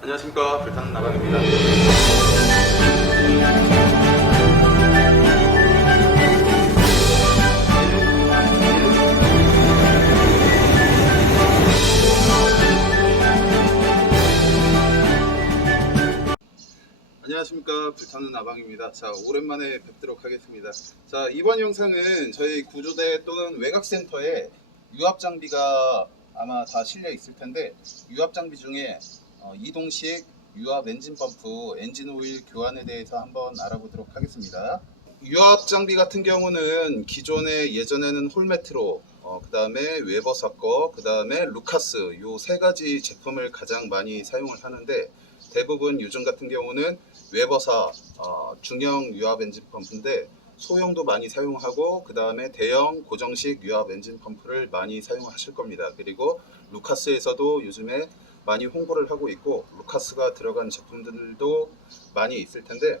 안녕하십니까, 불타는 나방입니다. 안녕하십니까, 불타는 나방입니다. 자, 오랜만에 뵙도록 하겠습니다. 자, 이번 영상은 저희 구조대 또는 외곽센터에 유압 장비가 아마 다 실려 있을 텐데, 유압 장비 중에 이동식 유압 엔진 펌프 엔진 오일 교환에 대해서 한번 알아보도록 하겠습니다. 유압 장비 같은 경우는 기존에 예전에는 홀메트로, 그 다음에 웨버사 거, 그 다음에 루카스, 요 세 가지 제품을 가장 많이 사용을 하는데, 대부분 요즘 같은 경우는 웨버사 중형 유압 엔진 펌프인데 소형도 많이 사용하고, 그 다음에 대형 고정식 유압 엔진 펌프를 많이 사용하실 겁니다. 그리고 루카스에서도 요즘에 많이 홍보를 하고 있고, 루카스가 들어간 제품들도 많이 있을 텐데,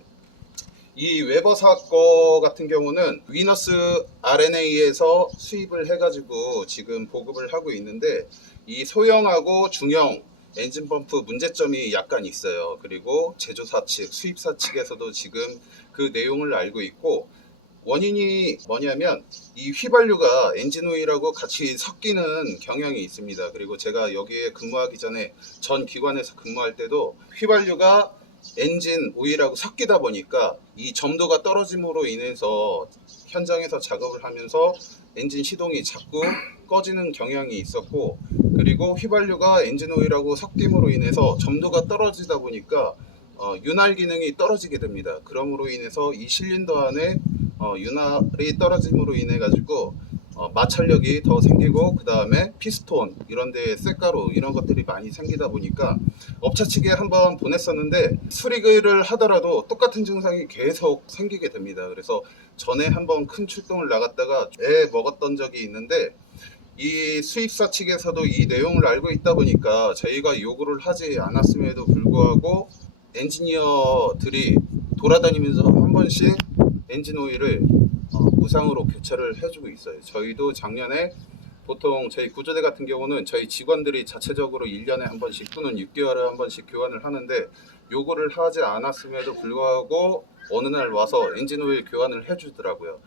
이 웨버사 거 같은 경우는 위너스 RNA에서 수입을 해가지고 지금 보급을 하고 있는데, 이 소형하고 중형 엔진 펌프 문제점이 약간 있어요. 그리고 제조사 측, 수입사 측에서도 지금 그 내용을 알고 있고, 원인이 뭐냐면 이 휘발유가 엔진 오일하고 같이 섞이는 경향이 있습니다. 그리고 제가 여기에 근무하기 전에 전 기관에서 근무할 때도 휘발유가 엔진 오일하고 섞이다 보니까 이 점도가 떨어짐으로 인해서 현장에서 작업을 하면서 엔진 시동이 자꾸 꺼지는 경향이 있었고, 그리고 휘발유가 엔진 오일하고 섞임으로 인해서 점도가 떨어지다 보니까 윤활 기능이 떨어지게 됩니다. 그러므로 인해서 이 실린더 안에 윤활이 떨어짐으로 인해 가지고 마찰력이 더 생기고, 그 다음에 피스톤 이런 데에 쇳가루 이런 것들이 많이 생기다 보니까 업체 측에 한번 보냈었는데, 수리를 하더라도 똑같은 증상이 계속 생기게 됩니다. 그래서 전에 한번 큰 출동을 나갔다가 먹었던 적이 있는데, 이 수입사 측에서도 이 내용을 알고 있다 보니까 저희가 요구를 하지 않았음에도 불구하고 엔지니어들이 돌아다니면서 한 번씩 엔진 오일을 무상으로 교체를 해주고 있어요. 저희도 작년에 보통 저희 구조대 같은 경우는 저희 직원들이 자체적으로 1년에 한 번씩 또는 6개월에 한 번씩 교환을 하는데, 요구를 하지 않았음에도 불구하고 어느 날 와서 엔진 오일 교환을 해주더라고요.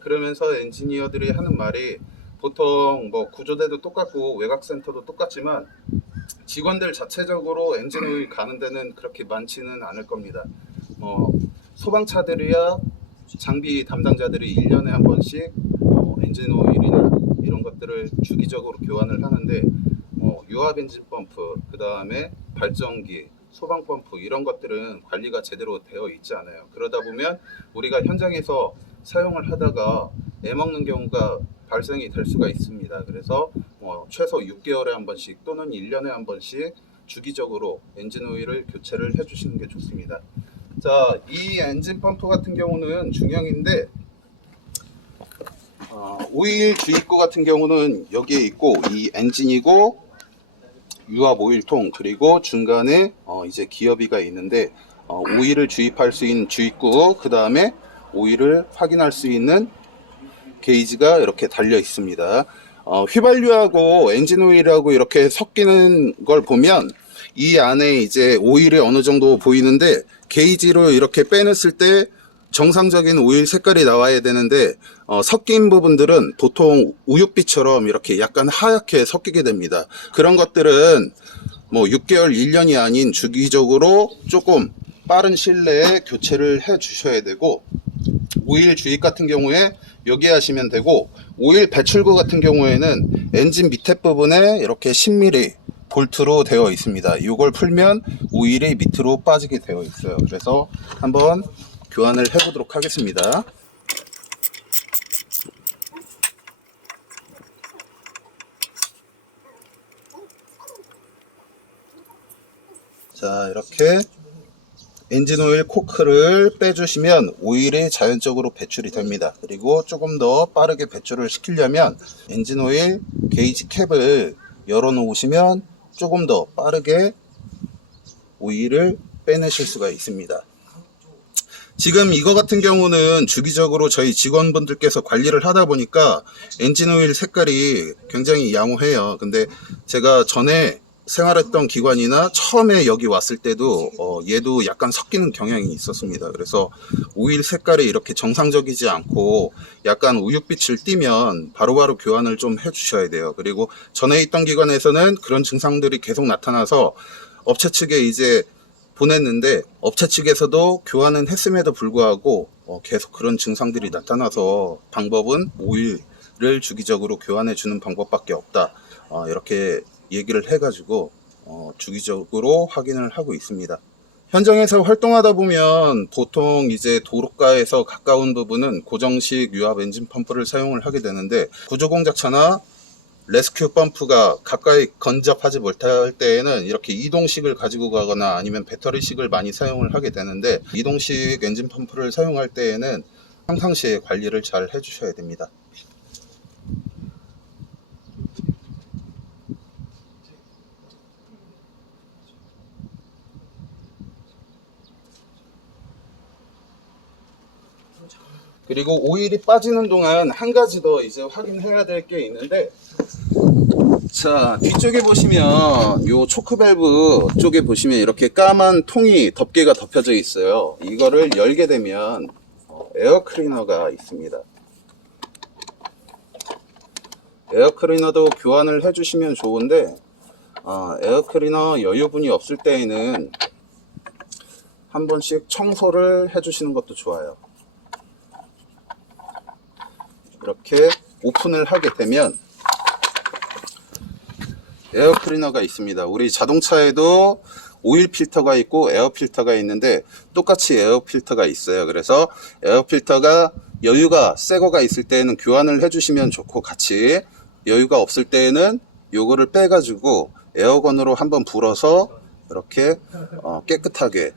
그러면서 엔지니어들이 하는 말이, 보통 뭐 구조대도 똑같고 외곽센터도 똑같지만 직원들 자체적으로 엔진 오일 가는 데는 그렇게 많지는 않을 겁니다. 소방차들이야 장비 담당자들이 1년에 한 번씩 엔진 오일이나 이런 것들을 주기적으로 교환을 하는데, 유압 엔진 펌프, 그 다음에 발전기, 소방 펌프 이런 것들은 관리가 제대로 되어 있지 않아요. 그러다 보면 우리가 현장에서 사용을 하다가 애먹는 경우가 발생이 될 수가 있습니다. 그래서 최소 6개월에 한 번씩 또는 1년에 한 번씩 주기적으로 엔진 오일을 교체를 해주시는 게 좋습니다. 자, 이 엔진 펌프 같은 경우는 중형인데, 오일 주입구 같은 경우는 여기에 있고, 이 엔진이고 유압 오일통, 그리고 중간에 이제 기어비가 있는데, 오일을 주입할 수 있는 주입구, 그 다음에 오일을 확인할 수 있는 게이지가 이렇게 달려 있습니다. 휘발유하고 엔진 오일하고 이렇게 섞이는 걸 보면 이 안에 이제 오일이 어느 정도 보이는데, 게이지로 이렇게 빼냈을 때 정상적인 오일 색깔이 나와야 되는데, 섞인 부분들은 보통 우윳빛처럼 이렇게 약간 하얗게 섞이게 됩니다. 그런 것들은 뭐 6개월, 1년이 아닌 주기적으로 조금 빠른 시일 내에 교체를 해 주셔야 되고, 오일 주입 같은 경우에 여기 하시면 되고, 오일 배출구 같은 경우에는 엔진 밑에 부분에 이렇게 10mm 볼트로 되어 있습니다. 이걸 풀면 오일이 밑으로 빠지게 되어 있어요. 그래서 한번 교환을 해 보도록 하겠습니다. 자, 이렇게 엔진 오일 코크를 빼주시면 오일이 자연적으로 배출이 됩니다. 그리고 조금 더 빠르게 배출을 시키려면 엔진 오일 게이지 캡을 열어 놓으시면 조금 더 빠르게 오일을 빼내실 수가 있습니다. 지금 이거 같은 경우는 주기적으로 저희 직원분들께서 관리를 하다 보니까 엔진 오일 색깔이 굉장히 양호해요. 근데 제가 전에 생활했던 기관이나 처음에 여기 왔을 때도 얘도 약간 섞이는 경향이 있었습니다. 그래서 오일 색깔이 이렇게 정상적이지 않고 약간 우윳빛을 띠면 바로바로 교환을 좀 해주셔야 돼요. 그리고 전에 있던 기관에서는 그런 증상들이 계속 나타나서 업체 측에 이제 보냈는데 업체 측에서도 교환은 했음에도 불구하고 계속 그런 증상들이 나타나서 방법은 오일을 주기적으로 교환해 주는 방법밖에 없다. 이렇게 얘기를 해가지고 주기적으로 확인을 하고 있습니다. 현장에서 활동하다 보면 보통 이제 도로가에서 가까운 부분은 고정식 유압 엔진 펌프를 사용을 하게 되는데 구조공작차나 레스큐 펌프가 가까이 건접하지 못할 때에는 이렇게 이동식을 가지고 가거나 아니면 배터리식을 많이 사용을 하게 되는데 이동식 엔진 펌프를 사용할 때에는 평상시에 관리를 잘 해주셔야 됩니다. 그리고 오일이 빠지는 동안 한 가지 더 이제 확인해야 될 게 있는데, 자, 뒤쪽에 보시면 요 초크 밸브 쪽에 보시면 이렇게 까만 통이 덮개가 덮여져 있어요. 이거를 열게 되면 에어 클리너가 있습니다. 에어 클리너도 교환을 해주시면 좋은데 에어 클리너 여유분이 없을 때에는 한 번씩 청소를 해주시는 것도 좋아요. 이렇게 오픈을 하게 되면 에어 클리너가 있습니다. 우리 자동차에도 오일 필터가 있고 에어 필터가 있는데 똑같이 에어 필터가 있어요. 그래서 에어 필터가 여유가 새 거가 있을 때는 교환을 해주시면 좋고, 같이 여유가 없을 때는 요거를 빼가지고 에어건으로 한번 불어서 이렇게 깨끗하게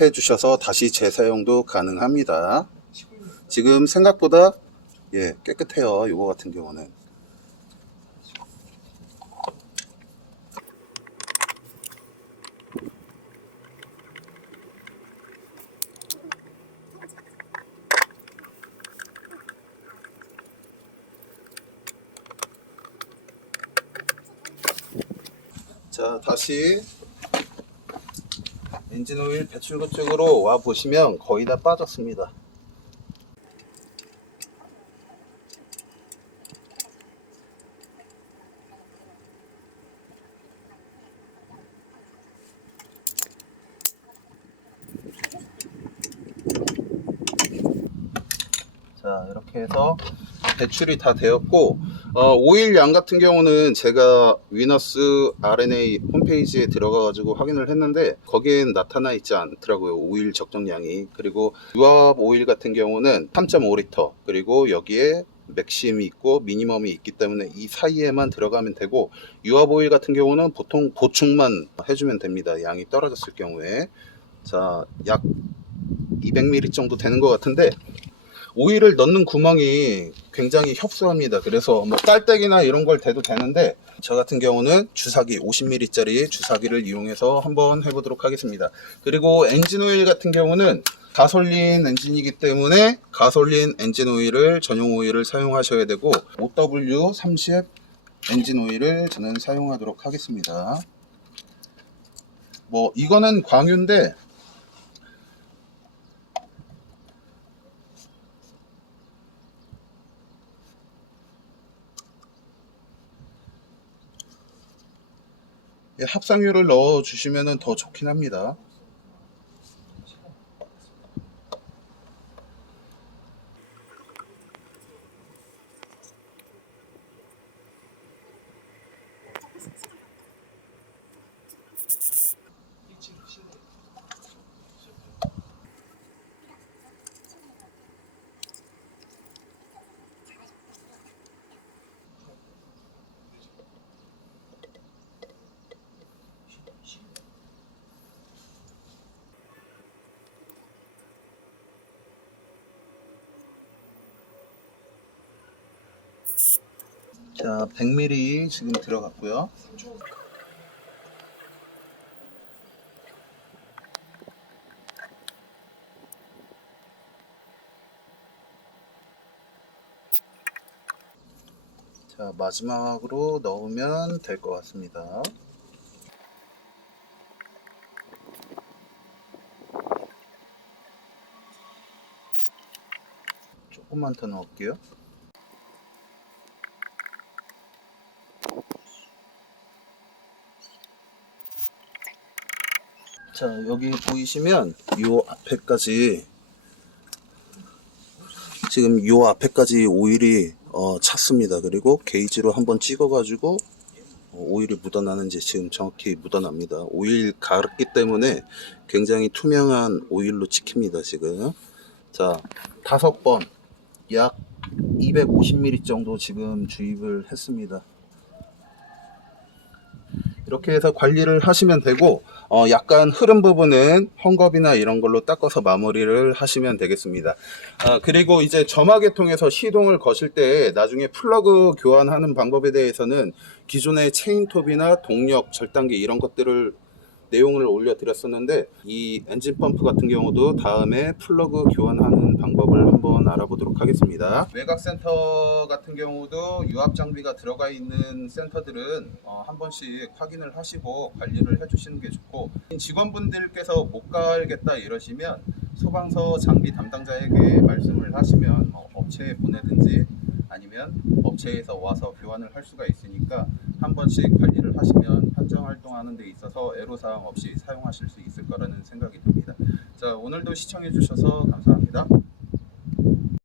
해주셔서 다시 재사용도 가능합니다. 지금 생각보다 깨끗해요. 요거 같은 경우는. 자, 다시 엔진오일 배출구 쪽으로 와 보시면 거의 다 빠졌습니다. 자, 이렇게 해서 배출이 다 되었고, 오일 양 같은 경우는 제가 위너스 RNA 홈페이지에 들어가 가지고 확인을 했는데 거기엔 나타나 있지 않더라고요, 오일 적정량이. 그리고 유압 오일 같은 경우는 3.5리터, 그리고 여기에 맥심이 있고 미니멈이 있기 때문에 이 사이에만 들어가면 되고, 유압 오일 같은 경우는 보통 보충만 해주면 됩니다, 양이 떨어졌을 경우에. 자, 약 200ml 정도 되는 것 같은데 오일을 넣는 구멍이 굉장히 협소합니다. 그래서 뭐 깔때기나 이런 걸 대도 되는데 저 같은 경우는 주사기 50ml 짜리 주사기를 이용해서 한번 해보도록 하겠습니다. 그리고 엔진 오일 같은 경우는 가솔린 엔진이기 때문에 가솔린 엔진 오일을, 전용 오일을 사용하셔야 되고, OW30 엔진 오일을 저는 사용하도록 하겠습니다. 뭐 이거는 광유인데 합상유를 넣어 주시면 더 좋긴 합니다. 자, 100ml 지금 들어갔고요. 자, 마지막으로 넣으면 될 것 같습니다. 조금만 더 넣을게요. 자, 여기 보이시면 요 앞에까지 지금 요 앞에까지 오일이 찼습니다. 그리고 게이지로 한번 찍어가지고 오일이 묻어나는지 지금 정확히 묻어납니다. 오일 갈았기 때문에 굉장히 투명한 오일로 찍힙니다. 지금 자 5번 약 250ml 정도 지금 주입을 했습니다. 이렇게 해서 관리를 하시면 되고 약간 흐른 부분은 헝겊이나 이런 걸로 닦아서 마무리를 하시면 되겠습니다. 그리고 이제 점화계 통해서 시동을 거실 때 나중에 플러그 교환하는 방법에 대해서는 기존의 체인톱이나 동력, 절단기 이런 것들을 내용을 올려드렸었는데 이 엔진 펌프 같은 경우도 다음에 플러그 교환하는 방법을 한번 알아보도록 하겠습니다. 외곽 센터 같은 경우도 유압 장비가 들어가 있는 센터들은 한 번씩 확인을 하시고 관리를 해주시는 게 좋고, 직원분들께서 못 갈겠다 이러시면 소방서 장비 담당자에게 말씀을 하시면 업체에 보내든지 아니면 업체에서 와서 교환을 할 수가 있으니까 한 번씩 관리를 하시면 판정 활동하는 데 있어서 애로사항 없이 사용하실 수 있을 거라는 생각이 듭니다. 자, 오늘도 시청해 주셔서 감사합니다.